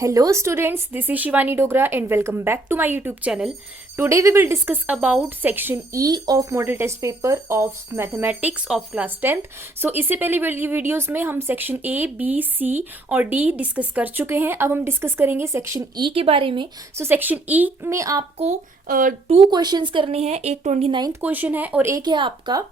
Hello students, this is Shivani Dogra and welcome back to my YouTube channel. Today we will discuss about section E of model test paper of mathematics of class 10th. So इससे पहले वाली videos में हम section A, B, C और D discuss कर चुके हैं. अब हम डिस्कस करेंगे सेक्शन E के बारे में. So सेक्शन E में आपको 2 क्वेश्चंस करने हैं. एक 29th क्वेश्चन है और एक है आपका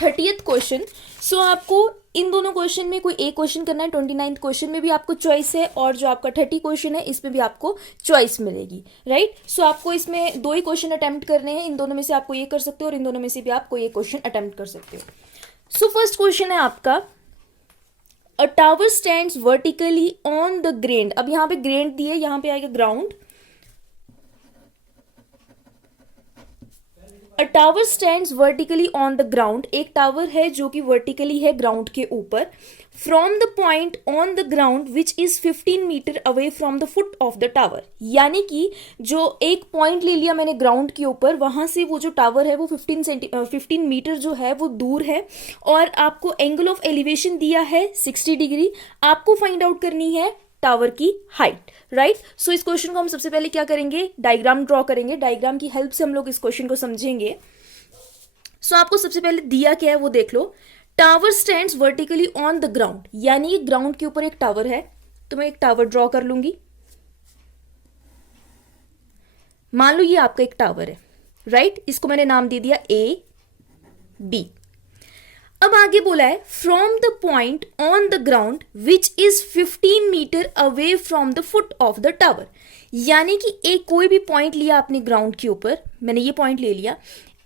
30th क्वेश्चन. सो आपको इन दोनों क्वेश्चन में कोई एक क्वेश्चन करना है. 29th क्वेश्चन में भी आपको चॉइस है और जो आपका 30 क्वेश्चन है इसमें भी आपको चॉइस मिलेगी, राइट. सो आपको इसमें 2 ही क्वेश्चन अटेम्प्ट करने हैं. इन दोनों में से आपको ये कर सकते हो और इन दोनों में से भी आप कोई एक क्वेश्चन अटेम्प्ट कर सकते हो. सो फर्स्ट क्वेश्चन है आपका, a tower stands vertically on the ground. अब यहाँ पे ग्राउंड दिए, यहाँ पे आएगा ground. A tower stands vertically on the ground. एक टावर है जो कि वर्टिकली है ग्राउंड के ऊपर. From the point on the ground which is 15 metre away from the foot of the tower. यानी कि जो एक पॉइंट ले लिया मैंने ग्राउंड के ऊपर, वहां से वो जो टावर है वो 15 मीटर जो है वो दूर है. और आपको एंगल ऑफ एलिवेशन दिया है 60 डिग्री. आपको फाइंड आउट करनी है टावर की हाइट, राइट. सो इस क्वेश्चन को हम सबसे पहले क्या करेंगे, डायग्राम ड्रॉ करेंगे. डायग्राम की हेल्प से हम लोग इस क्वेश्चन को समझेंगे. सो आपको सबसे पहले दिया क्या है वो देख लो. Tower stands vertically on the ground, यानी ग्राउंड के ऊपर एक टावर है. तो मैं एक टावर ड्रॉ कर लूंगी. मान लो ये आपका एक टावर है, राइट. इसको मैंने नाम दे दिया ए बी. अब आगे बोला है from the point on the ground which is 15 metre away from the foot of the tower. यानी कि एक कोई भी पॉइंट लिया आपने ग्राउंड के ऊपर, मैंने ये पॉइंट ले लिया.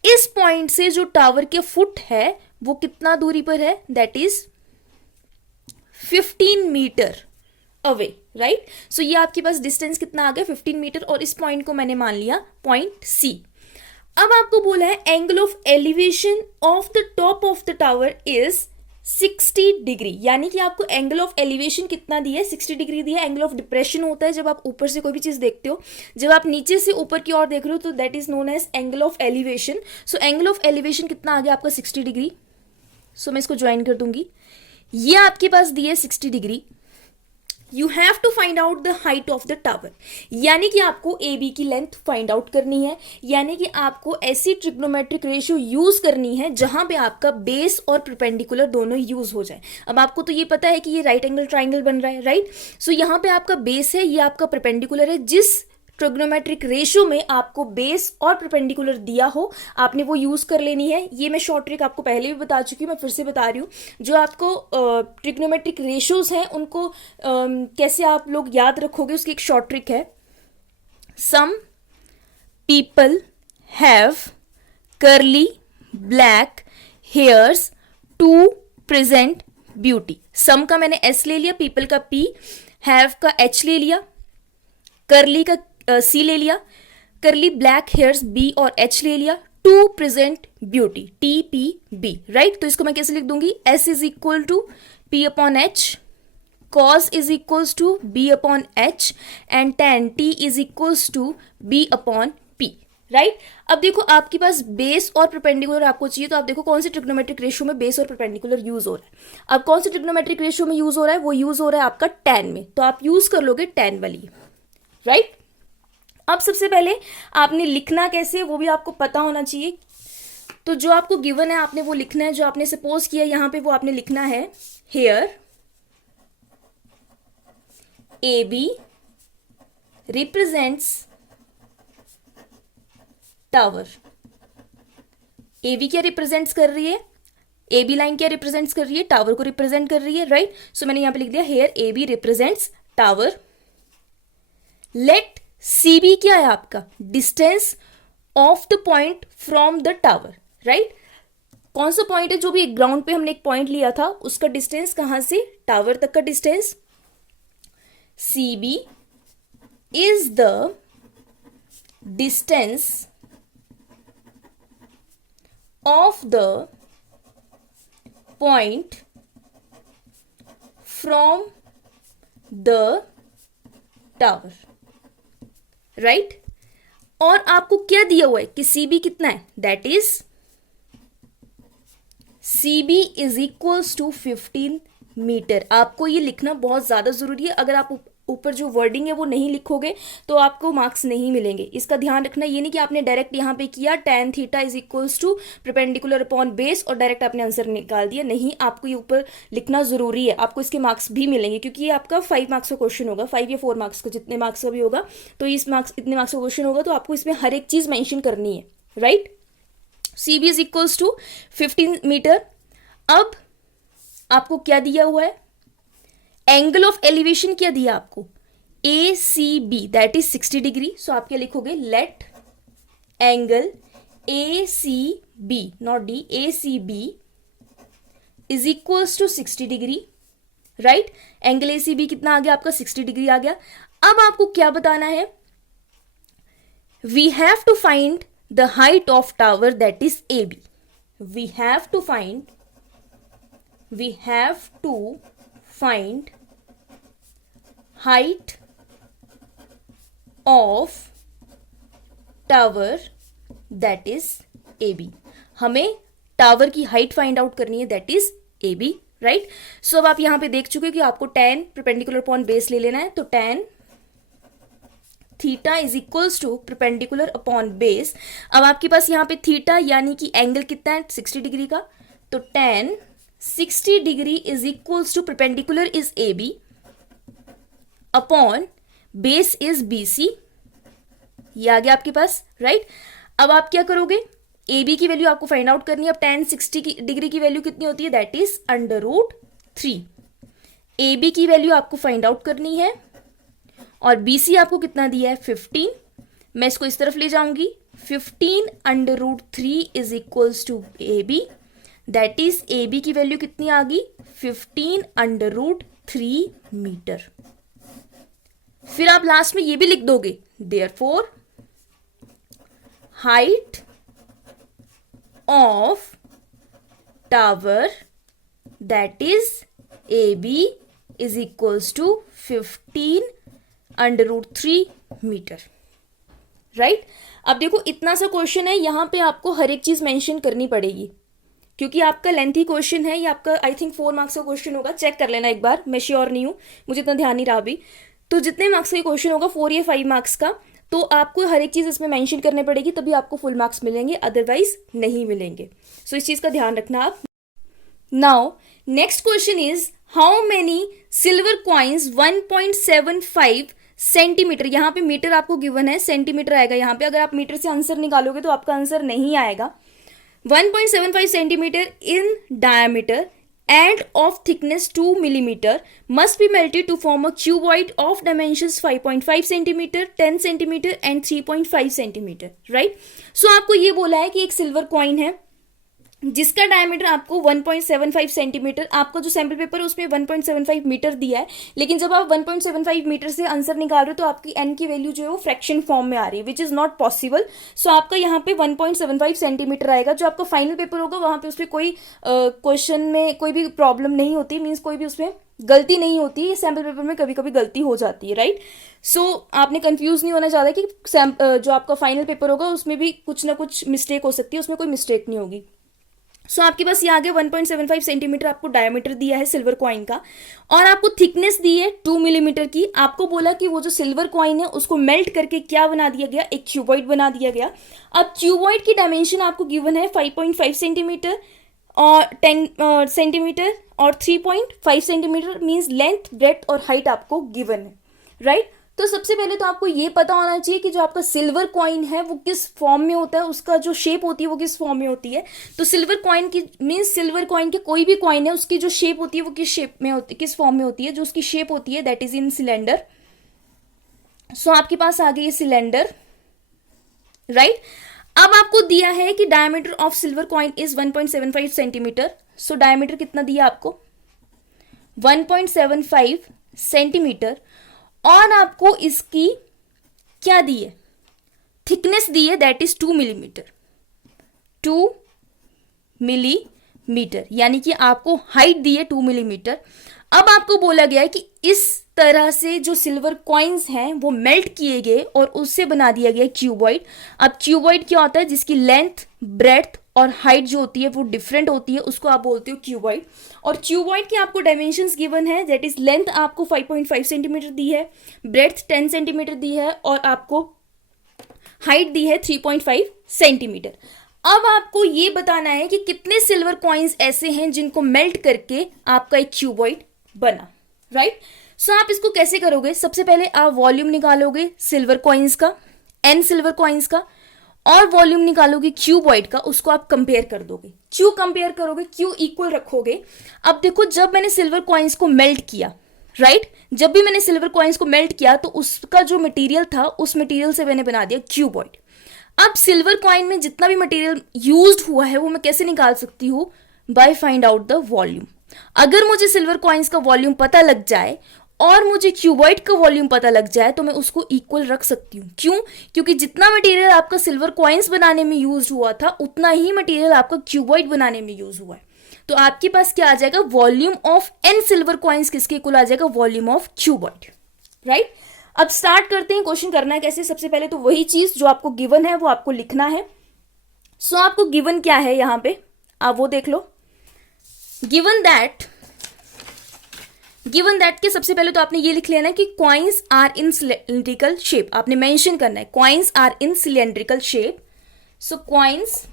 इस पॉइंट से जो टावर के फुट है वो कितना दूरी पर है, that is 15 metre away, right. So ये आपके पास डिस्टेंस कितना आ गया, 15 मीटर. और इस पॉइंट को मैंने मान लिया पॉइंट सी. अब आपको बोला है angle of elevation of the top of the tower is 60 degree. यानी कि आपको एंगल ऑफ एलिवेशन कितना दिया है, 60 डिग्री दिया है. एंगल ऑफ डिप्रेशन होता है जब आप ऊपर से कोई भी चीज देखते हो. जब आप नीचे से ऊपर की ओर देख रहे हो तो that is known as angle of elevation. So angle of elevation कितना आ गया आपका 60 डिग्री. सो मैं इसको ज्वाइन कर दूंगी. ये आपके पास दिया है 60 degree. You have to find out the height of the tower. यानी कि आपको ए बी की लेंथ फाइंड आउट करनी है. यानी कि आपको ऐसी ट्रिग्नोमेट्रिक रेशियो यूज करनी है जहां पे आपका बेस और परपेंडिकुलर दोनों यूज हो जाए. अब आपको तो ये पता है कि ये राइट एंगल ट्राइंगल बन रहा है, राइट. सो यहाँ पे आपका बेस है, ये आपका परपेंडिकुलर है. जिस ट्रिग्नोमेट्रिक रेशियो में आपको बेस और परपेंडिकुलर दिया हो आपने वो यूज कर लेनी है. ये मैं शॉर्ट ट्रिक आपको पहले भी बता चुकी हूँ, मैं फिर से बता रही हूँ. जो आपको ट्रिग्नोमेट्रिक रेशियोज हैं उनको कैसे आप लोग याद रखोगे उसकी एक शॉर्ट ट्रिक है. Some people have curly black hairs to present beauty. सम का मैंने एस ले लिया, पीपल का पी, हैव का एच ले लिया, कर्ली का सी ले लिया, करली ब्लैक हेयर्स बी और एच ले लिया, to present beauty T P B, right. तो इसको मैं कैसे लिख दूंगी, S is equal to P upon H, cos is equals to B upon H and ten T is equals to B upon P, right. अब देखो आपके पास base और परपेंडिकुलर आपको चाहिए, तो आप देखो कौन सी ट्रिग्नोमेट्रिक रेशियो में बेस और परपेंडिकुलर यूज हो रहा है. अब कौन सी ट्रिग्नोमेट्रिक रेशियो में यूज हो रहा है, वो यूज हो रहा है आपका 10 में. तो आप यूज कर लोगे 10 वाली, राइट. अब सबसे पहले आपने लिखना कैसे वो भी आपको पता होना चाहिए. तो जो आपको गिवन है आपने वो लिखना है. जो आपने सपोज किया यहां पे वो आपने लिखना है here A B represents tower. A B क्या रिप्रेजेंट्स कर रही है, ए बी लाइन क्या रिप्रेजेंट्स कर रही है, टावर को रिप्रेजेंट कर रही है, राइट. सो मैंने यहां पे लिख दिया here A B represents tower. Let C B क्या है आपका, distance of the point from the tower, right. कौन सा पॉइंट है, जो भी ग्राउंड पे हमने एक पॉइंट लिया था उसका डिस्टेंस कहां से टावर तक का distance. C B is the distance of the point from the tower, right. और आपको क्या दिया हुआ है कि सीबी कितना है, that is CB is equals to 15 metre. आपको ये लिखना बहुत ज़्यादा ज़रूरी है। अगर आप ऊपर जो वर्डिंग है वो नहीं लिखोगे तो आपको मार्क्स नहीं मिलेंगे। इसका ध्यान रखना। ये नहीं कि आपने डायरेक्ट यहाँ पे किया tan theta is equals to perpendicular upon base और डायरेक्ट आपने आंसर निकाल दिया। नहीं, आपको ये ऊपर लिखना ज़रूरी है। आपको इसके मार्क्स भी मिलेंगे क्योंकि ये आपका 5 मार्क्स का क्वेश्चन होगा, 5 या 4 मार्क्स का, जितने मार्क्स का भी होगा। तो इस मार्क्स इतने मार्क्स का क्वेश्चन होगा तो आपको इसमें हर एक चीज़ मैंशन करनी है, right. CB is equals to 15 metre. अब आपको क्या दिया हुआ है, एंगल ऑफ एलिवेशन क्या दिया आपको, ACB that is 60 degree. So आप क्या लिखोगे, let angle ACB not D, ACB is equals to 60 degree, right. Angle ACB कितना आ गया आपका, 60 डिग्री आ गया। अब आपको क्या बताना है, we have to find the height of tower that is AB। We have to find height of tower that is AB। हमें टावर की हाइट फाइंड आउट करनी है, that is AB, right. So अब आप यहां पे देख चुके कि आपको tan परपेंडिकुलर अपॉन बेस ले लेना है। तो tan theta is equals to perpendicular upon base. अब आपके पास यहां पे थीटा यानी कि एंगल कितना है, 60 डिग्री का। तो tan 60 degree is equals to perpendicular is AB upon base is BC। ये आ गया आपके पास, राइट। अब आप क्या करोगे, AB की वैल्यू आपको फाइंड आउट करनी है। अब tan 60 डिग्री की वैल्यू कितनी होती है, दैट इज √3। AB की वैल्यू आपको फाइंड आउट करनी है और BC आपको कितना दिया है, 15। मैं इसको इस तरफ ले जाऊंगी, 15 √3 is equals to AB, that is AB की वैल्यू कितनी आ गई, 15 √3 मीटर। फिर आप लास्ट में ये भी लिख दोगे, therefore height of tower that is AB is equals to 15 √3 metre, right. अब देखो इतना सा क्वेश्चन है, यहां पे आपको हर एक चीज मेंशन करनी पड़ेगी क्योंकि आपका लेंथी क्वेश्चन है। ये आपका आई थिंक 4 मार्क्स का क्वेश्चन होगा, चेक कर लेना एक बार, मैं श्योर नहीं हूं, मुझे इतना ध्यान नहीं रहा अभी। तो जितने मार्क्स का क्वेश्चन होगा 4 या 5 मार्क्स का, तो आपको हर एक चीज इसमें मेंशन करनी पड़ेगी, तभी आपको फुल मार्क्स मिलेंगे, अदरवाइज नहीं मिलेंगे। सो इस चीज का ध्यान रखना आप। Now next question is how many silver coins 1.75 centimetre, यहाँ पे मीटर आपको गिवन है, सेंटीमीटर आएगा यहाँ पे। अगर आप मीटर से आंसर निकालोगे तो आपका आंसर नहीं आएगा। 1.75 centimetre in diameter and of thickness 2 millimeter must be melted to form a cuboid of dimensions 5.5 centimeter, 10 centimeter and 3.5 centimeter, right? So आपको ये बोला है कि एक सिल्वर कॉइन है जिसका डायमीटर आपको 1.75 सेंटीमीटर, आपका जो सैम्पल पेपर है उसमें 1.75 मीटर दिया है, लेकिन जब आप 1.75 मीटर से आंसर निकाल रहे हो तो आपकी n की वैल्यू जो है वो फ्रैक्शन फॉर्म में आ रही है, विच इज नॉट पॉसिबल। सो आपका यहाँ पे 1.75 सेंटीमीटर आएगा। जो आपका फाइनल पेपर होगा वहां पे उसमें कोई क्वेश्चन में कोई भी प्रॉब्लम नहीं होती, मीन्स कोई भी उसमें गलती नहीं होती। सैम्पल पेपर में कभी कभी गलती हो जाती है, राइट। सो आपने कंफ्यूज नहीं होना चाहता कि जो आपका फाइनल पेपर होगा उसमें भी कुछ ना कुछ मिस्टेक हो सकती है, उसमें कोई मिस्टेक नहीं होगी। सो आपके पास ये आगे 1.75 सेंटीमीटर आपको डायमीटर दिया है सिल्वर कॉइन का, और आपको थिकनेस दी है 2 मिलीमीटर की। आपको बोला कि वो जो सिल्वर कॉइन है उसको मेल्ट करके क्या बना दिया गया, एक क्यूबॉइड बना दिया गया। अब क्यूबॉइड की डायमेंशन आपको गिवन है 5.5 सेंटीमीटर और 10 सेंटीमीटर और 3.5 सेंटीमीटर, मीन्स लेंथ, ब्रेड्थ और हाइट आपको गिवन है, राइट। तो सबसे पहले तो आपको ये पता होना चाहिए कि जो आपका सिल्वर कॉइन है वो किस फॉर्म में होता है, उसका जो शेप होती है वो किस फॉर्म में होती है। तो सिल्वर कॉइन की मीन्स सिल्वर कॉइन के कोई भी कॉइन है उसकी जो शेप होती है वो किस शेप में होती है, किस फॉर्म में होती है, जो उसकी शेप होती है दैट इज इन सिलेंडर। सो आपके पास आ गई ये सिलेंडर, राइट। अब आपको दिया है कि diameter of silver coin is 1.75 centimetre. So diameter कितना दिया आपको, 1.75 सेंटीमीटर, और आपको इसकी क्या दी है, थिकनेस दी है दैट इज 2 मिलीमीटर, 2 मिलीमीटर, यानी कि आपको हाइट दी है 2 मिलीमीटर। अब आपको बोला गया है कि इस तरह से जो सिल्वर कॉइन्स हैं वो मेल्ट किए गए और उससे बना दिया गया क्यूबॉइड। अब क्यूबॉइड क्या होता है, जिसकी लेंथ, ब्रेड्थ और हाइट जो होती है वो डिफरेंट होती है, उसको आप बोलते हो क्यूबॉइड। और क्यूबॉइड की आपको डायमेंशंस गिवन है, दैट इज लेंथ आपको 5.5 सेंटीमीटर दी है, ब्रेड्थ 10 सेंटीमीटर दी है, और आपको हाइट दी है 3.5 सेंटीमीटर। अब आपको ये बताना है कि कितने सिल्वर कॉइन्स ऐसे हैं जिनको मेल्ट करके आपका एक क्यूबॉइड बना, राइट। सो आप इसको कैसे करोगे, सबसे पहले आप वॉल्यूम निकालोगे सिल्वर कॉइन्स का, n सिल्वर कॉइन्स का, और वॉल्यूम निकालोगे क्यूबॉइड का, उसको आप कंपेयर कर दोगे। क्यों कंपेयर करोगे, क्यों इक्वल रखोगे। अब देखो, जब मैंने सिल्वर कॉइन्स को मेल्ट किया, राइट, जब भी मैंने सिल्वर कॉइन्स को मेल्ट किया तो उसका जो मटेरियल था उस मटेरियल से मैंने बना दिया क्यूबॉइड। अब सिल्वर कॉइन में जितना भी मटेरियल यूज्ड हुआ है वो मैं कैसे निकाल सकती हूँ, bye find out the volume. अगर मुझे सिल्वर कॉइन्स का वॉल्यूम पता लग जाए और मुझे क्यूबॉइड का वॉल्यूम पता लग जाए तो मैं उसको इक्वल रख सकती हूँ। क्यों, क्योंकि जितना मटेरियल आपका सिल्वर कॉइन्स बनाने में यूज हुआ था उतना ही मटेरियल आपका क्यूबॉइड बनाने में यूज हुआ है। तो आपके पास क्या आ जाएगा, volume of n silver coins किसके इक्वल आ जाएगा, वॉल्यूम ऑफ क्यूबॉइड, राइट। अब स्टार्ट करते हैं, क्वेश्चन करना है कैसे। सबसे पहले तो वही चीज जो आपको गिवन है वो आपको लिखना है। सो आपको गिवन क्या है यहां पे, आप वो देख लो। गिवन दैट के सबसे पहले तो आपने ये लिख लेना कि coins are in cylindrical shape, आपने मेंशन करना है coins are in cylindrical shape. So coins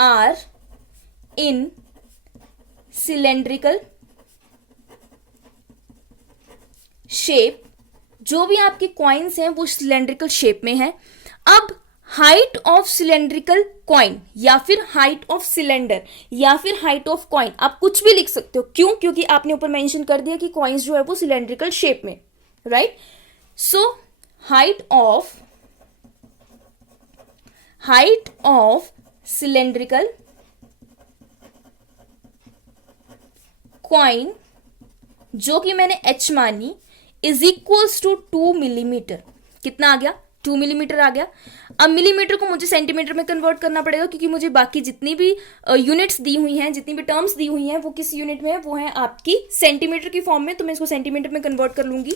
are in cylindrical shape, जो भी आपके कॉइन्स हैं वो सिलेंड्रिकल शेप में है। अब हाइट ऑफ सिलेंड्रिकल कॉइन या फिर हाइट ऑफ सिलेंडर या फिर हाइट ऑफ कॉइन, आप कुछ भी लिख सकते हो। क्यों, क्योंकि आपने ऊपर मेंशन कर दिया कि कॉइन्स जो है वो सिलेंड्रिकल शेप में, right. So height of cylindrical coin, जो कि मैंने h मानी, इज इक्वल्स टू 2 मिलीमीटर। कितना आ गया, 2 मिलीमीटर आ गया। अब मिलीमीटर को मुझे सेंटीमीटर में कन्वर्ट करना पड़ेगा, क्योंकि मुझे बाकी जितनी भी यूनिट्स दी हुई हैं, जितनी भी टर्म्स दी हुई हैं, वो किस यूनिट में है, वो है आपकी सेंटीमीटर की फॉर्म में। तो मैं इसको सेंटीमीटर में कन्वर्ट कर लूंगी।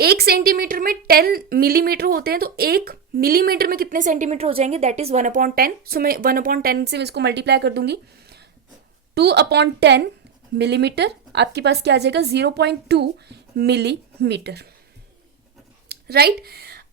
1 सेंटीमीटर में 10 मिलीमीटर होते हैं, तो 1 मिलीमीटर में कितने सेंटीमीटर हो जाएंगे, दैट इज 1/10। सो मैं 1/10 से इसको मल्टीप्लाई कर दूंगी, 2/10 मिलीमीटर। आपके पास क्या आ जाएगा, 0.2 मिलीमीटर, राइट।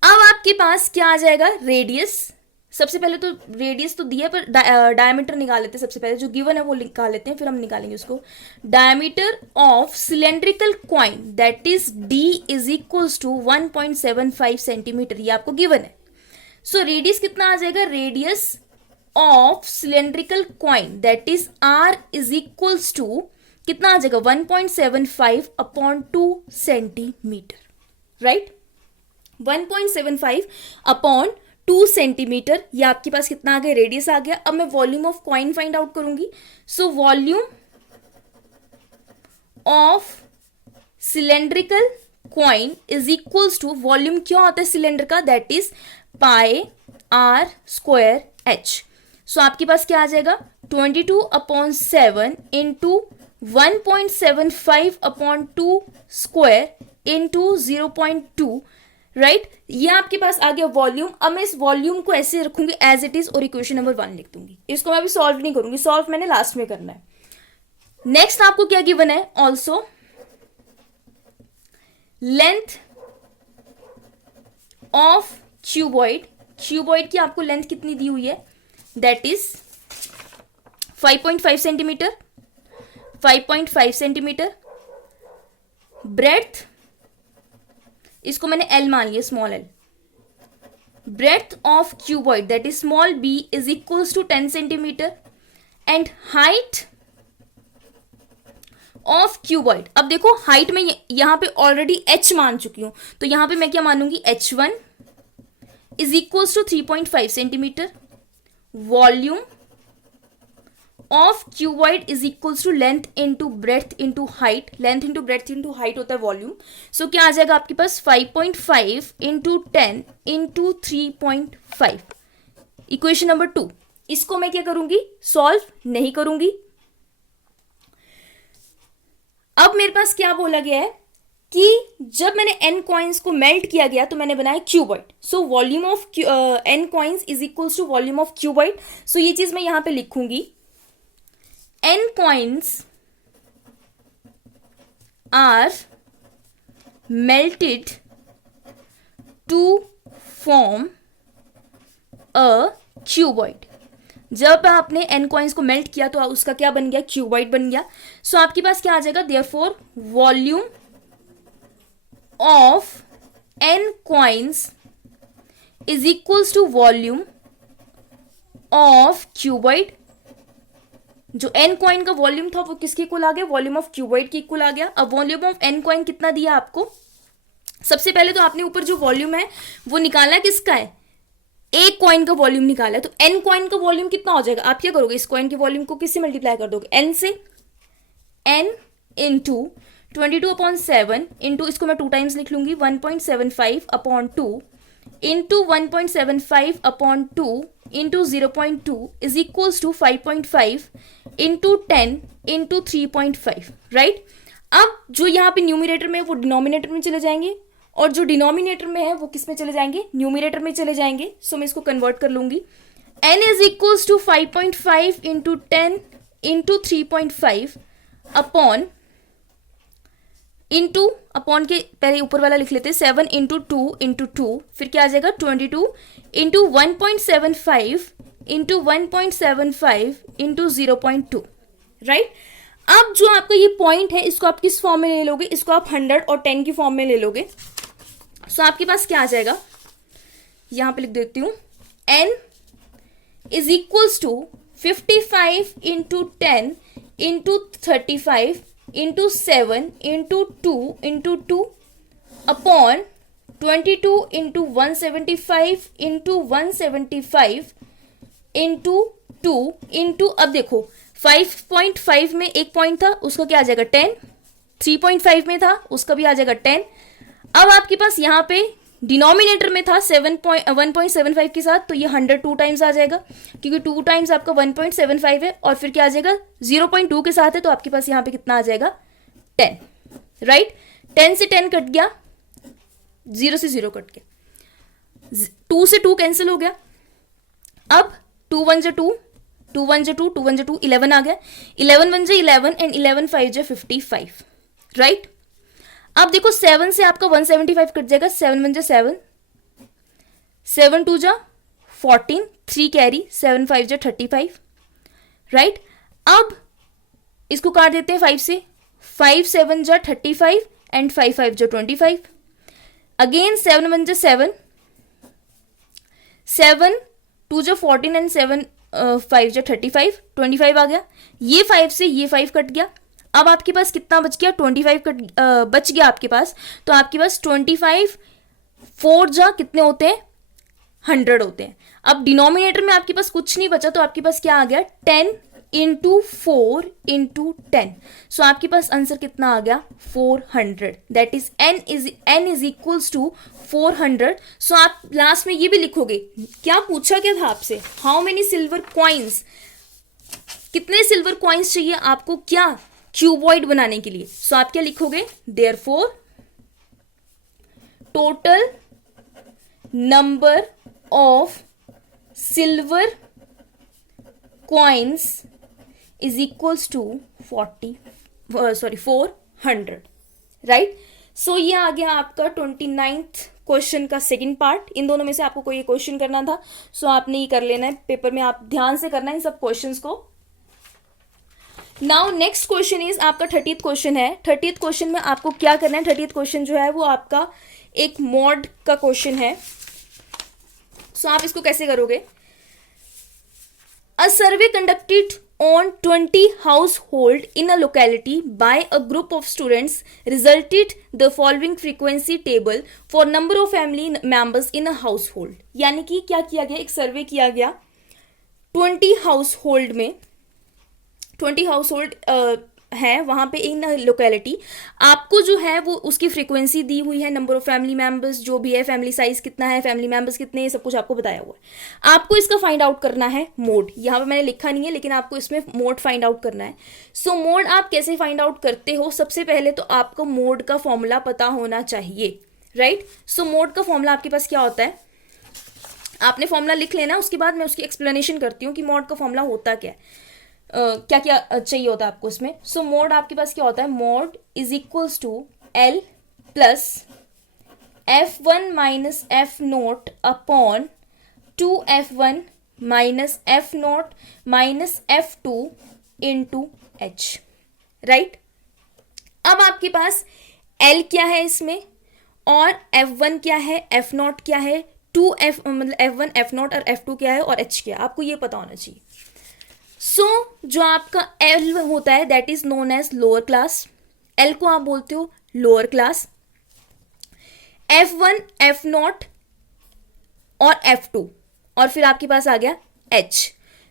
अब आपके पास क्या आ जाएगा, रेडियस। सबसे पहले तो रेडियस तो दिया, पर डायमीटर निकाल लेते हैं। सबसे पहले जो गिवन है वो निकाल लेते हैं, फिर हम निकालेंगे उसको। Diameter of cylindrical coin, that is d is equals to 1.75 centimetre, ये आपको गिवन है। सो रेडियस कितना आ जाएगा, radius of cylindrical coin that is r is equals to कितना आ जाएगा, 1.75/2 सेंटीमीटर, राइट। 1.75/2 सेंटीमीटर, ये आपके पास कितना आ गया, रेडियस आ गया। अब मैं volume of coin find out करूंगी। So volume of cylindrical coin is equals to, volume क्या होता है सिलेंडर का, दैट इज πr²h। सो आपके पास क्या आ जाएगा, 22/7 इंटू 1.75/2 स्क्वायर इंटू 0.2, राइट। ये आपके पास आ गया वॉल्यूम। अब मैं इस वॉल्यूम को ऐसे रखूंगी एज इट इज और इक्वेशन नंबर 1 लिख दूंगी। इसको मैं अभी सॉल्व नहीं करूंगी, सॉल्व मैंने लास्ट में करना है। नेक्स्ट आपको क्या गिवन है, also length of cuboid, cuboid की आपको लेंथ कितनी दी हुई है, that is 5.5 centimetre, 5.5 centimetre. Breadth, इसको मैंने L मान लिया, small l। Breadth of cuboid that is small b is equals to 10 centimetre. And height of cuboid, अब देखो हाइट में यहां पे ऑलरेडी h मान चुकी हूं, तो यहां पे मैं क्या मानूंगी, h1 is equals to 3.5 centimetre. Volume of cuboid is equals to length into breadth into height, length into breadth into height होता है वॉल्यूम। सो क्या आ जाएगा आपके पास, 5.5 इंटू 10 इंटू 3.5, इक्वेशन नंबर 2। इसको मैं क्या करूंगी, सॉल्व नहीं करूंगी। अब मेरे पास क्या बोला गया है कि जब मैंने n कॉइन्स को मेल्ट किया गया तो मैंने बनाया cuboid. So volume of n coins is equals to volume of cuboid. So ये चीज मैं यहां पे लिखूंगी, n coins are melted to form a cuboid. जब आपने n कॉइन्स को मेल्ट किया तो उसका क्या बन गया, क्यूबॉइड बन गया. सो आपके पास क्या आ जाएगा, therefore volume of n coins is equals to volume of cuboid. जो n कॉइन का वॉल्यूम था वो किसके इक्वल आ गया, वॉल्यूम ऑफ क्यूबॉइड के इक्वल आ गया. अब वॉल्यूम ऑफ n कॉइन कितना दिया आपको, सबसे पहले तो आपने ऊपर जो वॉल्यूम है वो निकाला किसका है, एक कॉइन का वॉल्यूम निकाला है. तो n कॉइन का वॉल्यूम कितना हो जाएगा, आप क्या करोगे, इस कॉइन के वॉल्यूम को किससे मल्टीप्लाई कर दोगे, n से. n इंटू 22/7 इंटू, इसको मैं 2 टाइम्स लिख लूंगी, 1.75/2 into 1.75/2 into 0.2 is equals to 5.5 into 10 into 3.5. Right. अब जो यहाँ पे न्यूमिनेटर में वो डिनोमिनेटर में चले जाएंगे और जो डिनोमिनेटर में है वो किस में चले जाएंगे, न्यूमिनेटर में चले जाएंगे. सो मैं इसको कन्वर्ट कर लूंगी. n is equals to 5.5 into 10 into 3.5 upon, into upon के पहले ऊपर वाला लिख लेते हैं, 7 इंटू 2 इंटू 2, फिर क्या आ जाएगा 22 इंटू 1.75 इंटू 1.75 इंटू 0.2. राइट. अब जो आपका ये पॉइंट है इसको आप किस फॉर्म में ले लोगे, इसको आप 100 और 10 की फॉर्म में ले लोगे. सो आपके पास क्या आ जाएगा, यहां पे लिख देती हूं, n is equals to 55 into 10 into 35 into 7 into 2 into 2 upon 22 into 175 into 175 into 2 into, अब देखो 5.5 में एक पॉइंट था उसका क्या आ जाएगा 10, 3.5 में था उसका भी आ जाएगा 10. अब आपके पास यहाँ पे डिनोमिनेटर में था 1.75 के साथ, तो ये 102 टाइम्स आ जाएगा क्योंकि 2 टाइम्स आपका 1.75 है, और फिर क्या आ जाएगा 0.2 के साथ है, तो आपके पास यहाँ पे कितना आ जाएगा 10. राइट. 10 से 10 कट गया, 0 से 0 कट गया, 2 से 2 कैंसिल हो गया. अब 2 1 जा 2, 2 1 जा 2, 2 1 जा 2, 11 आ गया, 11 1 जा 11 एंड 11 5 जा 55. राइट. अब देखो 7 से आपका 175 कट जाएगा, 7 1 जा 7, 7 2 जा 14, 3 कैरी, 7 5 जा 35. राइट. अब इसको काट देते हैं 5 से, 5 7 जा 35 एंड 5 5 जा 25. अगेन 7 1 जा 7, 7 2 जा 14 एंड 7 5 जा 35, 25 आ गया. ये 5 से ये 5 कट गया. अब आपके पास कितना बच गया, 25 बच गया आपके पास. तो आपके पास 25 4 जा कितने होते हैं, 100 होते हैं. अब डिनोमिनेटर में आपके पास कुछ नहीं बचा, तो आपके पास क्या आ गया 10 इंटू 4 इंटू 10. सो आपके पास आंसर कितना आ गया 400. That is n is equals to 400. So आप लास्ट में ये भी लिखोगे, क्या पूछा क्या था आपसे, हाउ मेनी सिल्वर कॉइन्स, कितने सिल्वर कॉइन्स चाहिए आपको क्या क्यूबॉइड बनाने के लिए. सो आप क्या लिखोगे, therefore total number of silver coins is equals to 400. Right. So ये आ गया आपका 29th क्वेश्चन का सेकंड पार्ट. इन दोनों में से आपको कोई क्वेश्चन करना था, सो आपने ये कर लेना है पेपर में, आप ध्यान से करना है इन सब क्वेश्चंस को. नाउ नेक्स्ट क्वेश्चन इज आपका 30th क्वेश्चन है. 30th क्वेश्चन में आपको क्या करना है, 30th क्वेश्चन जो है वो आपका एक मॉड का क्वेश्चन है. सो आप इसको कैसे करोगे, अ सर्वे conducted on 20 household in a locality by a group of students resulted the following frequency table for number of family members in a household. यानी कि क्या किया गया, एक सर्वे किया गया 20 हाउस होल्ड में, 20 हाउस होल्ड है वहाँ पे इन लोकेलिटी आपको जो है वो उसकी फ्रीक्वेंसी दी हुई है, नंबर ऑफ फैमिली मेंबर्स जो भी है, फैमिली साइज कितना है, फैमिली मेंबर्स कितने हैं, सब कुछ आपको बताया हुआ है। आपको इसका फाइंड आउट करना है मोड, यहाँ पे मैंने लिखा नहीं है लेकिन आपको इसमें मोड फाइंड आउट करना है। सो मोड आप कैसे फाइंड आउट करते हो, सबसे पहले तो आपको मोड का फॉर्मूला पता होना चाहिए, राइट। सो मोड का फॉर्मूला आपके पास क्या होता है, आपने फॉर्मूला लिख लेना, उसके बाद मैं उसकी एक्सप्लेनेशन करती हूँ कि मोड का फॉर्मूला होता क्या है, क्या क्या चाहिए होता है आपको उसमें। सो मोड आपके पास क्या होता है, mode is equals to L plus F1 minus F naught upon 2F1 minus F naught minus F2 into H, right. अब आपके पास L क्या है इसमें और F1 क्या है, F नोट क्या है, 2F मतलब F1 F नोट और F2 क्या है और H क्या है, आपको ये पता होना चाहिए। सो जो आपका L होता है that is known as lower class, L को आप बोलते हो lower class, F1 F note और F2 और फिर आपके पास आ गया H।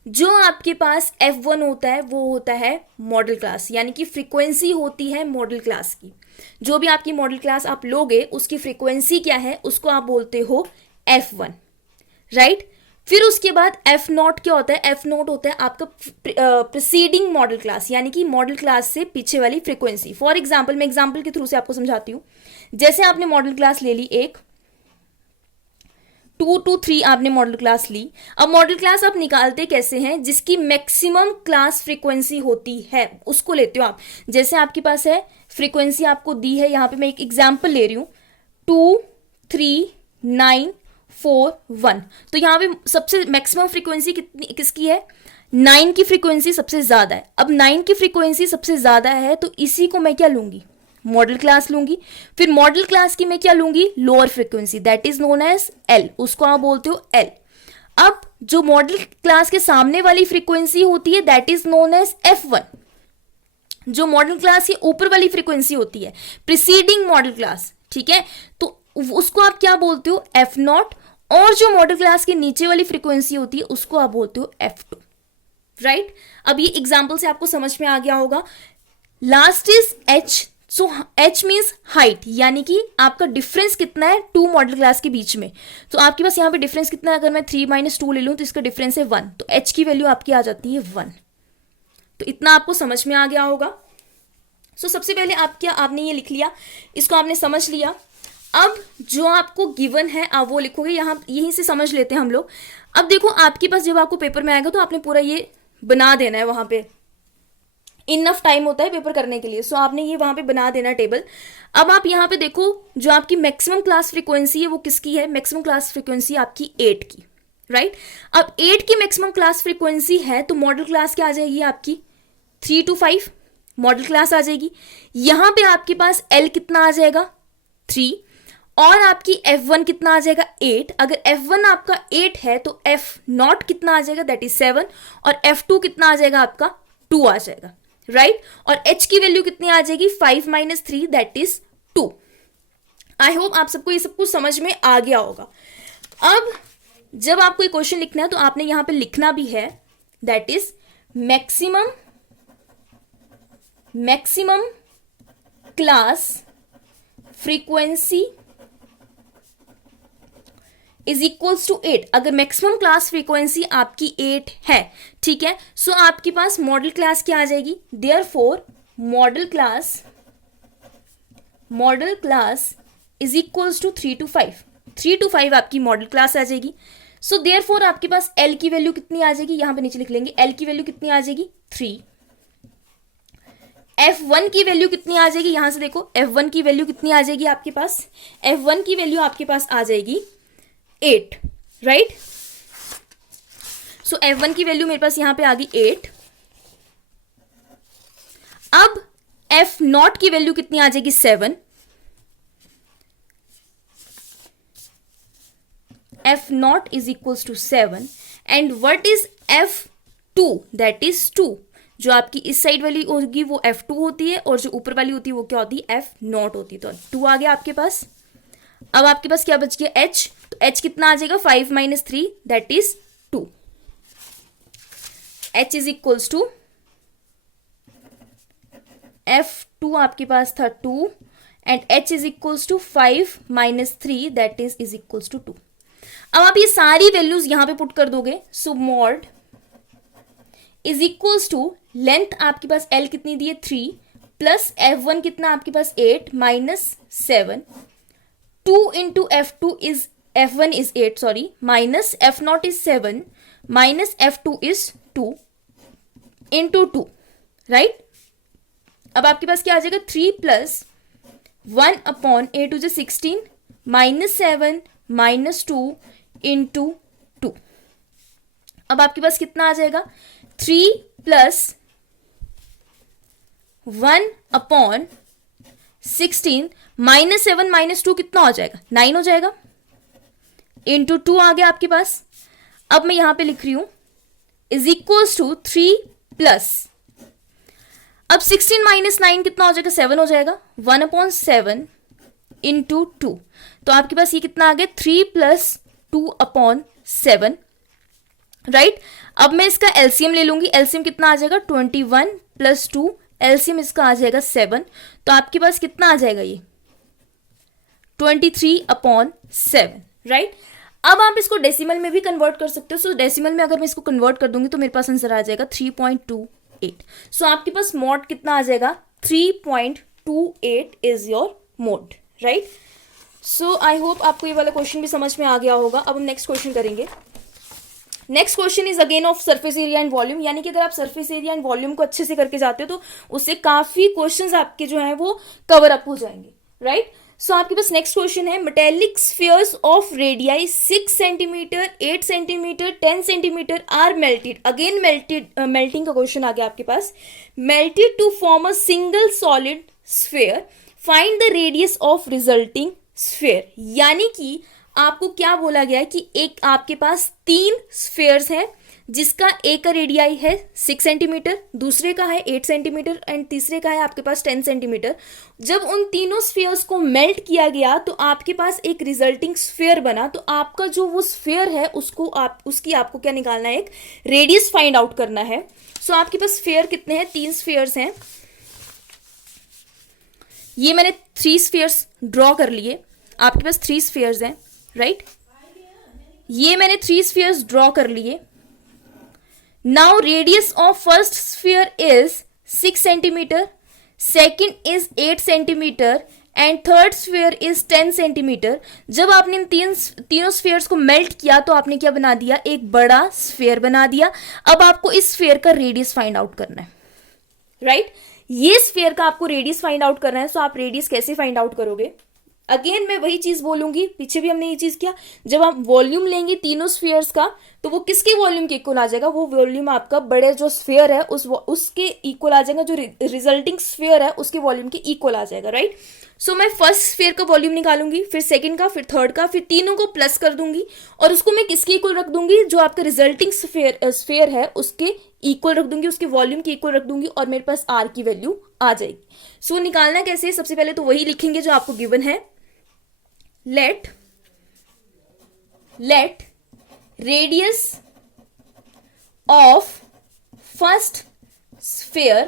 जो आपके पास F1 होता है वो होता है मॉडल क्लास, यानी कि फ्रीक्वेंसी होती है मॉडल क्लास की। जो भी आपकी मॉडल क्लास आप लोगे उसकी फ्रीक्वेंसी क्या है, उसको आप बोलते हो F1, राइट। फिर उसके बाद F नॉट क्या होता है, F नॉट होता है आपका प्रीसीडिंग मॉडल क्लास, यानी कि मॉडल क्लास से पीछे वाली फ्रीक्वेंसी। फॉर एग्जाम्पल, मैं एग्जाम्पल के थ्रू से आपको समझाती हूँ। जैसे आपने मॉडल क्लास ले ली एक 2 to 3 आपने मॉडल क्लास ली। अब मॉडल क्लास आप निकालते कैसे हैं, जिसकी मैक्सिमम क्लास फ्रीक्वेंसी होती है उसको लेते हो आप। जैसे आपके पास है फ्रीक्वेंसी आपको दी है, यहाँ पे मैं एक एग्जाम्पल ले रही हूँ 2 3 9 4 1, तो यहाँ पे सबसे मैक्सिमम फ्रीक्वेंसी कितनी किसकी है, 9 की फ्रीक्वेंसी सबसे ज्यादा है। अब 9 की फ्रीक्वेंसी सबसे ज्यादा है तो इसी को मैं क्या लूंगी, मॉडल क्लास लूंगी। फिर मॉडल क्लास की मैं क्या लूंगी, lower frequency that is known as L, उसको आप बोलते हो एल। अब जो मॉडल क्लास के सामने वाली फ्रीक्वेंसी होती है that is known as F1। जो मॉडल क्लास के ऊपर वाली फ्रीक्वेंसी होती है प्रीसीडिंग मॉडल क्लास, ठीक है, तो उसको आप क्या बोलते हो F नॉट, और जो मॉडल क्लास के नीचे वाली फ्रीक्वेंसी होती है उसको आप बोलते हो F2, राइट। अब ये एग्जाम्पल से आपको समझ में आ गया होगा। Last is H, so H means height, यानी कि आपका डिफरेंस कितना है 2 मॉडल क्लास के बीच में। तो आपके पास यहाँ पे डिफरेंस कितना है, अगर मैं 3 - 2 ले लूँ तो इसका डिफरेंस है 1, तो H की वैल्यू आपकी आ जाती है 1। तो इतना आपको समझ में आ गया होगा। सो सबसे पहले आपने ये लिख लिया, इसको आपने समझ लिया। अब जो आपको गिवन है आप वो लिखोगे, यहाँ यहीं से समझ लेते हैं हम लोग। अब देखो आपके पास जब आपको पेपर में आएगा तो आपने पूरा ये बना देना है, वहां पे इनफ टाइम होता है पेपर करने के लिए। सो आपने ये वहां पे बना देना टेबल। अब आप यहाँ पे देखो जो आपकी मैक्सिमम क्लास फ्रीक्वेंसी है वो किसकी है, मैक्सिमम क्लास फ्रीक्वेंसी आपकी 8 की, राइट। अब 8 की मैक्सिमम क्लास फ्रीक्वेंसी है तो मॉडल क्लास क्या आ जाएगी आपकी 3 to 5 मॉडल क्लास आ जाएगी। यहां पे आपके पास L कितना आ जाएगा 3 और आपकी F1 कितना आ जाएगा 8। अगर F1 आपका 8 है तो F नॉट कितना आ जाएगा दैट इज 7 और F2 कितना आ जाएगा आपका 2 आ जाएगा, राइट। और H की वैल्यू कितनी आ जाएगी 5 - 3 दैट इज 2। आई होप आप सबको ये सब कुछ समझ में आ गया होगा। अब जब आपको ये क्वेश्चन लिखना है तो आपने यहां पे लिखना भी है that is maximum class frequency is equals to 8। अगर मैक्सिमम क्लास फ्रीक्वेंसी आपकी 8 है, ठीक है, सो आपके पास मॉडल क्लास क्या आ जाएगी, therefore modal class is equals to 3 to 5। 3 to 5 आपकी मॉडल क्लास आ जाएगी। सो देयरफॉर आपके पास L की वैल्यू कितनी आ जाएगी, यहां पे नीचे लिख लेंगे L की वैल्यू कितनी आ जाएगी 3। F1 की वैल्यू कितनी आ जाएगी, यहां से देखो F1 की वैल्यू कितनी आ जाएगी आपके पास, F1 की वैल्यू आपके पास आ जाएगी 8, राइट। सो F1 की वैल्यू मेरे पास यहां पे आ गई 8। अब F नॉट की वैल्यू कितनी आ जाएगी 7। F naught is equals to 7 and what is F2 that is 2। जो आपकी इस साइड वाली होगी वो F2 होती है और जो ऊपर वाली होती है वो क्या होती है F नॉट होती है। तो 2 आ गया आपके पास। अब आपके पास क्या बच गया H, तो H कितना आ जाएगा 5 - 3 that is 2। H is equals to F2 आपके पास था 2 and H is equals to 5 minus 3 that is equals to 2। अब आप ये सारी वैल्यूज यहां पे पुट कर दोगे, so mod is equals to length आपके पास L कितनी दी है 3 प्लस F1 कितना आपके पास 8 minus 7, 2 into F2 is F1 is 8 sorry, minus F0 is 7 minus F2 is 2 into 2, right. अब आपके पास क्या आ जाएगा 3 plus 1 upon 8 to 16 minus 7 minus 2 into 2। अब आपके पास कितना आ जाएगा 3 प्लस 1 अपॉन 16 माइनस 7 माइनस 2 कितना हो जाएगा 9 हो जाएगा, इंटू 2 आ गया आपके पास। अब मैं यहां पे लिख रही हूं इज इक्वल्स टू 3 प्लस, अब 16 माइनस 9 कितना हो जाएगा 7 हो जाएगा, 1 अपॉन 7 इंटू 2, तो आपके पास ये कितना आ गया 3 प्लस 2 अपॉन 7, राइट। अब मैं इसका एलसीएम ले लूंगी, एलसीएम कितना आ जाएगा 21 प्लस 2, एलसीएम इसका आ जाएगा 7, तो आपके पास कितना आ जाएगा ये 23 अपॉन 7, राइट। अब आप इसको डेसिमल में भी कन्वर्ट कर सकते हो, सो डेसिमल में अगर मैं इसको कन्वर्ट कर दूंगी तो मेरे पास आंसर आ जाएगा 3.28। सो आपके पास मोड कितना आ जाएगा 3.28 is your mode, right. So I hope आपको ये वाला क्वेश्चन भी समझ में आ गया होगा। अब हम नेक्स्ट क्वेश्चन करेंगे। Next question is again of surface area and volume, यानी कि अगर आप सरफेस एरिया एंड वॉल्यूम को अच्छे से करके जाते हो तो उससे काफी क्वेश्चंस आपके जो हैं वो कवर अप हो जाएंगे, राइट। सो आपके पास नेक्स्ट क्वेश्चन है metallic spheres of radii 6 centimetre 8 centimetre 10 centimetre are melted, again melting का क्वेश्चन आ गया आपके पास, melted to form a single solid sphere, find the radius of resulting sphere. यानी कि आपको क्या बोला गया है कि एक आपके पास 3 स्फीयर्स हैं जिसका एक का रेडियाई है 6 सेंटीमीटर, दूसरे का है 8 सेंटीमीटर एंड तीसरे का है आपके पास 10 सेंटीमीटर। जब उन तीनों स्फीयर्स को मेल्ट किया गया तो आपके पास एक रिजल्टिंग स्फीयर बना, तो आपका जो वो स्फीयर है उसकी आपको क्या निकालना है, एक रेडियस फाइंड आउट करना है। सो आपके पास स्फीयर कितने हैं 3 स्फीयर्स हैं, ये मैंने 3 स्फीयर्स ड्रॉ कर लिए, आपके पास 3 स्फीयर्स हैं, राइट। ये मैंने 3 स्फीयर्स ड्रॉ कर लिए। Now radius of first sphere is 6 centimetre, second is 8 centimetre and third sphere is 10 centimetre. जब आपने इन तीनों स्फीयर्स को मेल्ट किया तो आपने क्या बना दिया, एक बड़ा स्फीयर बना दिया। अब आपको इस स्फीयर का रेडियस फाइंड आउट करना है, राइट। ये स्फीयर का आपको रेडियस फाइंड आउट करना है। सो आप रेडियस कैसे फाइंड आउट करोगे, अगेन मैं वही चीज बोलूंगी, पीछे भी हमने ये चीज किया, जब आप वॉल्यूम लेंगे तीनों स्फीयर्स का तो वो किसके वॉल्यूम के इक्वल आ जाएगा, वो वॉल्यूम आपका बड़े जो स्फीयर है उसके इक्वल आ जाएगा, जो रिजल्टिंग स्फीयर है उसके वॉल्यूम के इक्वल आ जाएगा, राइट। सो मैं फर्स्ट स्फीयर का वॉल्यूम निकालूंगी, फिर सेकंड का, फिर थर्ड का, फिर तीनों को प्लस कर दूंगी और उसको मैं किसके इक्वल रख दूंगी, जो आपका रिजल्टिंग स्फीयर है उसके इक्वल रख दूंगी, उसके वॉल्यूम के इक्वल रख दूंगी और मेरे पास आर की वैल्यू आ जाएगी। सो निकालना कैसे है, सबसे पहले तो वही लिखेंगे जो आपको गिवन है, let radius of first sphere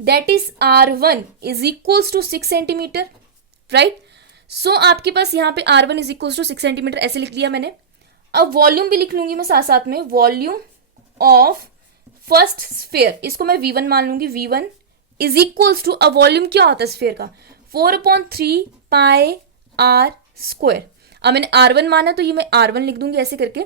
that is r1 is equals to 6 centimetre, right. So आपके पास यहाँ पे r1 is equals to 6 centimetre ऐसे लिख लिया मैंने। अब वॉल्यूम भी लिख लूंगी मैं साथ साथ में, वॉल्यूम ऑफ फर्स्ट स्फीयर, इसको मैं v1 मान लूंगी, v1 is equals to, अब वॉल्यूम क्या होता है स्फीयर का 4/3 पाई आर स्क्वायर। अब मैंने r1 माना तो ये मैं r1 लिख दूंगी ऐसे करके,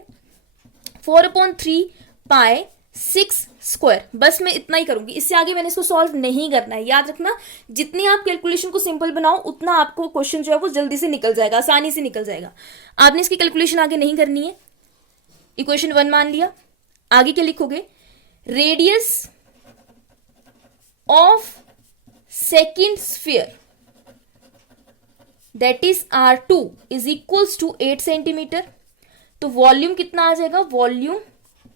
4/3 पाई 6 स्क्वायर, बस मैं इतना ही करूंगी, इससे आगे मैंने इसको सॉल्व नहीं करना है। याद रखना जितनी आप कैलकुलेशन को सिंपल बनाओ उतना आपको क्वेश्चन जो है वो जल्दी से निकल जाएगा, आसानी से निकल जाएगा। आपने इसकी कैलकुलेशन आगे नहीं करनी है, इक्वेशन 1 मान लिया, आगे क्या लिखोगे, radius of second sphere that is R2 is equals to 8 centimetre. तो वॉल्यूम कितना आ जाएगा, volume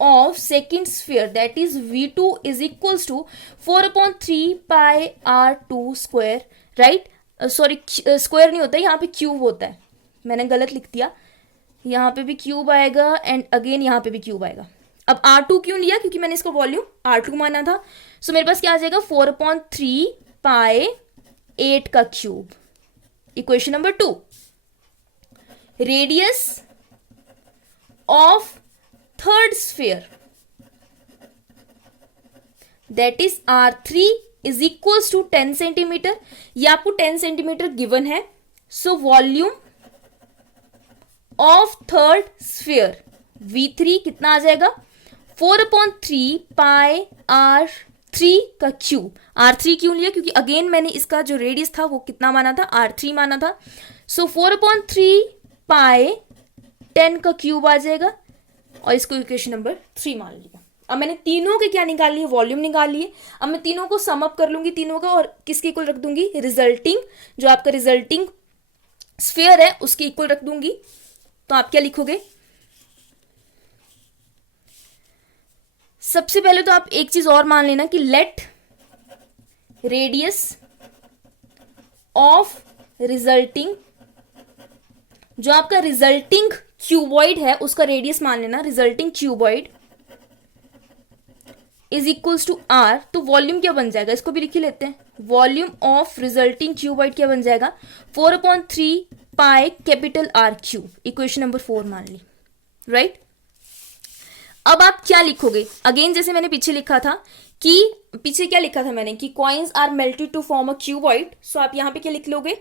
of second sphere that is V2 is equals to 4/3 pi R2 square, right. Sorry square नहीं होता, यहाँ पे क्यूब होता है, मैंने गलत लिख दिया, यहाँ पे भी क्यूब आएगा एंड अगेन यहाँ पे भी क्यूब आएगा। अब R2 क्यों लिया, क्योंकि मैंने इसका वॉल्यूम R2 माना था। सो मेरे पास क्या आ जाएगा 4/3 पाई 8 का cube. Equation number 2, radius of third sphere that is R3 is equals to 10 centimetre. ये आपको 10 सेंटीमीटर गिवन है। So volume of third sphere V3 कितना आ जाएगा 4/3 पाई R3 का क्यूब। R3 क्यों लिया, क्योंकि अगेन मैंने इसका जो रेडियस था वो कितना माना था, R3 माना था। सो 4/3 पाई 10 का क्यूब आ जाएगा और इसको इक्वेशन नंबर 3 मान लिया। अब मैंने तीनों के क्या निकाल लिए, वॉल्यूम निकाल लिए। अब मैं तीनों को सम अप कर लूंगी तीनों का और किसके इक्वल रख दूंगी, रिजल्टिंग, जो आपका रिजल्टिंग स्फीयर है उसके इक्वल रख दूंगी। तो आप क्या लिखोगे, सबसे पहले तो आप एक चीज और मान लेना कि लेट रेडियस ऑफ रिजल्टिंग, जो आपका रिजल्टिंग क्यूबॉइड है उसका रेडियस मान लेना, resulting cuboid is equals to R. तो वॉल्यूम क्या बन जाएगा, इसको भी लिख ही लेते हैं। वॉल्यूम ऑफ रिजल्टिंग क्यूबॉइड क्या बन जाएगा 4/3 pi capital R cube. Equation number 4 मान ली, राइट। अब आप क्या लिखोगे, अगेन जैसे मैंने पीछे लिखा था कि पीछे क्या लिखा था मैंने कि coins are melted to form a cuboid. So आप यहां पे क्या लिख लोगे,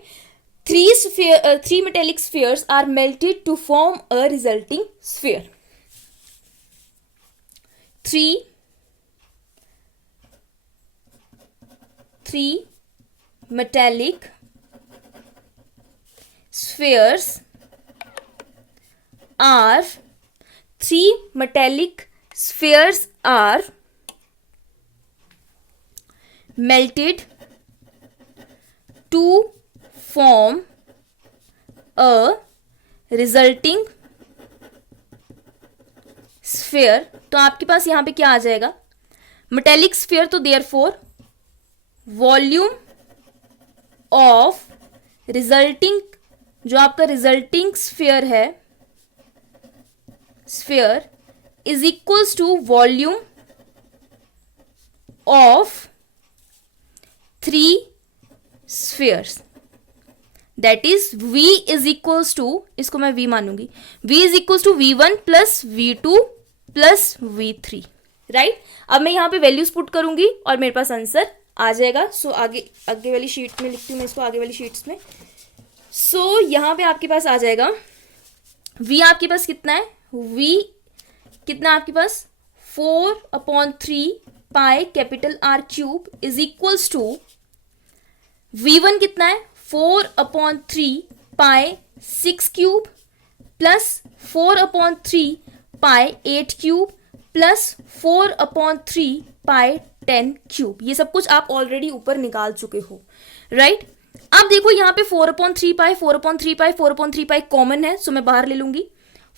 three metallic spheres are melted to form a resulting sphere. Three metallic spheres are melted to form a resulting sphere। तो आपके पास यहां पे क्या आ जाएगा, मेटेलिक स्फीयर, तो देयरफॉर वॉल्यूम ऑफ रिजल्टिंग, जो आपका रिजल्टिंग स्फीयर है, sphere is equals to volume of 3 spheres that is V is equals to, इसको मैं V मानूंगी, V is equals to V1 plus V2 plus V3, right. अब मैं यहां पे वैल्यूज पुट करूंगी और मेरे पास आंसर आ जाएगा। सो आगे वाली शीट में लिखती हूँ मैं इसको, आगे वाली शीट्स में। सो यहाँ पे आपके पास आ जाएगा V आपके पास कितना है, V कितना आपके पास 4/3 pi capital R cube is equals to V1 कितना है 4/3 pi 6 cube plus 4/3 pi 8 cube plus 4/3 pi 10 cube. ये सब कुछ आप ऑलरेडी ऊपर निकाल चुके हो, राइट। अब देखो यहाँ पे 4/3 पाई 4/3 पाई 4/3 पाई कॉमन है, सो मैं बाहर ले लूंगी।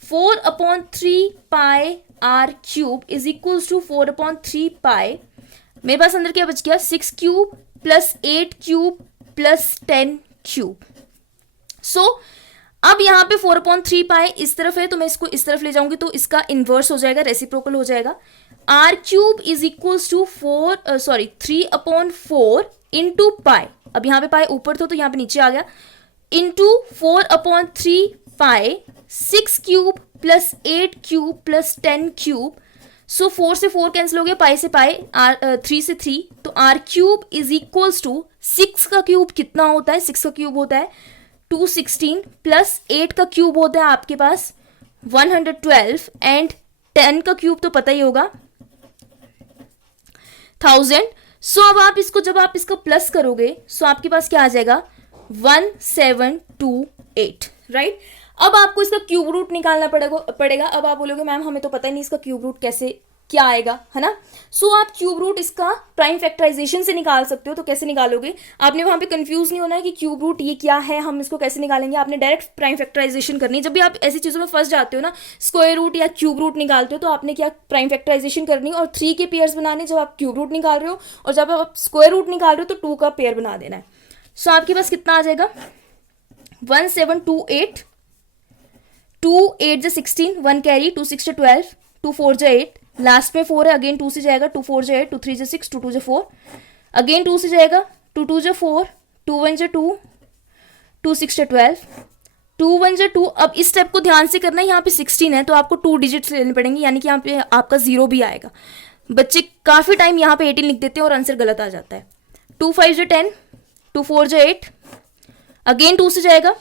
4/3 pi r cube is equals to 4/3 pi, मेरे पास अंदर क्या बच गया 6 cube plus 8 cube plus 10 cube. So अब यहाँ पे 4/3 पाई इस तरफ है तो मैं इसको इस तरफ ले जाऊंगी तो इसका इनवर्स हो जाएगा, रेसिप्रोकल हो जाएगा। R cube is equals to 3/4 into pi, अब यहाँ पे पाई ऊपर था तो यहाँ पे नीचे आ गया, into 4/3 pi 6 cube plus 8 cube plus 10 cube. So 4 से 4 कैंसिल हो गया, पाई से पाई, 3 से 3, तो R cube is equals to 6 का क्यूब कितना होता है, 6 का क्यूब होता है 216 प्लस 8 का क्यूब होता है आपके पास 112 एंड 10 का क्यूब तो पता ही होगा 1000। सो अब आप इसको जब आप इसका प्लस करोगे सो आपके पास क्या आ जाएगा 1728, राइट। अब आपको इसका क्यूब रूट निकालना पड़ेगा। अब आप बोलोगे मैम हमें तो पता ही नहीं इसका क्यूब रूट कैसे क्या आएगा, है ना। सो आप क्यूब रूट इसका प्राइम फैक्टराइजेशन से निकाल सकते हो। तो कैसे निकालोगे, आपने वहां पे कंफ्यूज नहीं होना है कि क्यूब रूट ये क्या है, हम इसको कैसे निकालेंगे। आपने डायरेक्ट प्राइम फैक्टराइजेशन करनी है। जब भी आप ऐसी चीजों में फंस जाते हो ना, स्क्वायर रूट या क्यूब रूट निकालते हो, तो आपने क्या प्राइम फैक्टराइजेशन करनी है और 3 के पेयर्स बनाने जब आप क्यूब रूट निकाल रहे हो, और जब आप स्क्वायर रूट निकाल रहे हो तो 2 का पेयर बना देना है। सो आपके पास कितना आ जाएगा 1728, 2 8 16, 1 कैरी, 2 6 12, 2 4 8, लास्ट में 4 है, अगेन 2 से जाएगा, 2 4 8, 2 3 6, 2 2 4, अगेन 2 से जाएगा, 2 2 4, 2 1 2, 2 6 12, 2 1 2। अब इस स्टेप को ध्यान से करना है, यहाँ पे 16 है तो आपको 2 डिजिट्स लेने पड़ेंगे, यानी कि यहाँ पे आपका 0 भी आएगा। बच्चे काफ़ी टाइम यहाँ पे 18 लिख देते हैं और आंसर गलत आ जाता है। 2 5 10, 2 4 8, अगेन 2 से जाएगा,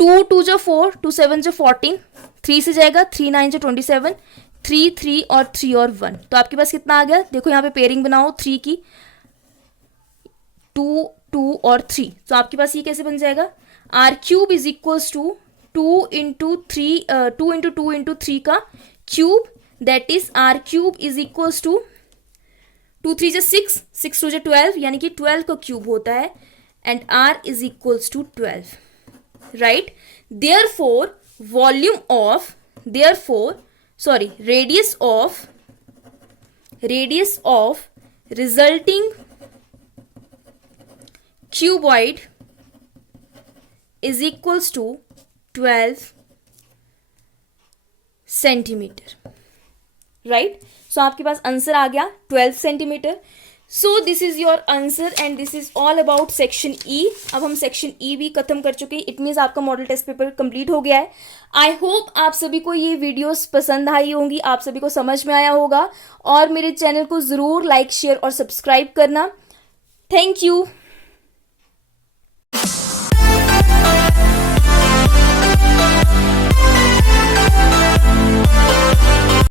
2 2 4, 2 7 14, 3 से जाएगा, 3 9 27, 3 3 और 3 और 1। तो आपके पास कितना आ गया, देखो यहाँ पे पेयरिंग बनाओ 3 की, 2 2 और 3। तो आपके पास ये कैसे बन जाएगा, R cube is equals to 2 into 2 into 3 का cube, that is R cube is equals to 2 3 6, 6 2 12, यानी कि 12 का क्यूब होता है, and r is equals to 12, right. Therefore volume of, radius of resulting cuboid is equals to 12 centimetre, right. So आपके पास answer आ गया 12 centimetre. So this is your answer and this is all about section E. अब हम section E भी खत्म कर चुके हैं, इट मीन्स आपका मॉडल टेस्ट पेपर कंप्लीट हो गया है। आई होप आप सभी को ये वीडियोस पसंद आई होंगी, आप सभी को समझ में आया होगा, और मेरे चैनल को ज़रूर लाइक शेयर और सब्सक्राइब करना। Thank you.